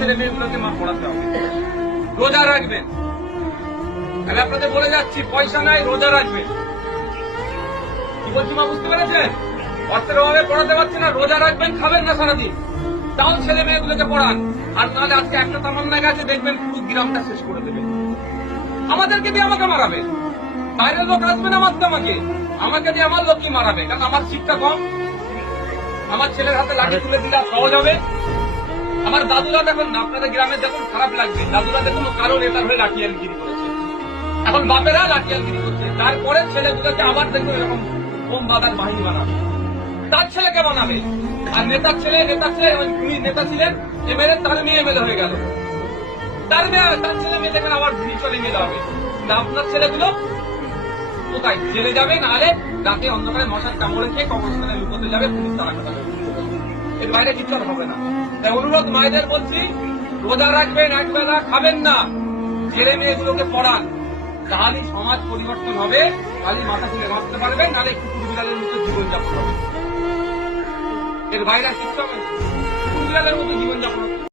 ছেলে মেয়েগুলোকে মা পড়াতে হবে। রোজা রাখবেন, তাহলে আপনাদের বলে যাচ্ছি, পয়সা নাই, রোজা রাখবেন। কি বলছি মা, বুঝতে পেরেছেন? অর্থের অভাবে পড়াতে পারছে না, রোজা রাখবেন, খাবেন না সারাদিন, তাও ছেলে মেয়েগুলোকে পড়ান। আর নাহলে আজকে একটা তামান্না গেছে, দেখবেন পুরো গ্রামটা শেষ করে দেবে। আমাদেরকে দিয়ে আমাকে মারাবে, বাইরের লোক আসবে না মারতে আমাকে দিয়ে আমার লোককে মারাবে, কারণ আমার শিক্ষা কম। আমার ছেলের হাতে লাঠি তুলে দিলে সহজ হবে। আমার দাদুরা দেখুন, আপনাদের গ্রামে দেখুন, খারাপ লাগবে, দাদুরা দেখুন কারো নেতার হয়ে লাঠিয়ালগিরি করেছে, এখন বাপেরা লাঠিয়ালগিরি করছে, তারপরে ছেলেগুলোকে আবার দেখুন এরকম বোম বাঁধার বাহিনী বানাবে, তার ছেলেকে বানাবে। আর নেতার ছেলে উনি নেতা ছিলেন, এমএলএ, তার মেয়ে এমএলএ হয়ে গেল, তার ছেলে মেয়ে দেখবেন আবার চলে মেলে হবে। আপনার ছেলেগুলো কোথায়? জেলে যাবে, নাহলে রাতে অন্ধকারে মশার কামড়ে খেয়ে কবরস্থানে লুকোতে যাবে, পুলিশ তারা কাটাবে। এর বাইরে কিছু আর হবে না। তাই অনুরোধ মায়েদের বলছি, রোজা রাখবেন, একবেলা খাবেন না, ছেলে মেয়েগুলোকে পড়ান, তাহলেই সমাজ পরিবর্তন হবে, তাহলেই মাথা তুলে ভাবতে পারবে, নাহলে কুকুর বিড়ালের মতো জীবনযাপন হবে। এর বাইরে আর কিচ্ছু হবে না, কুকুর বিড়ালের মতো জীবনযাপন হবে।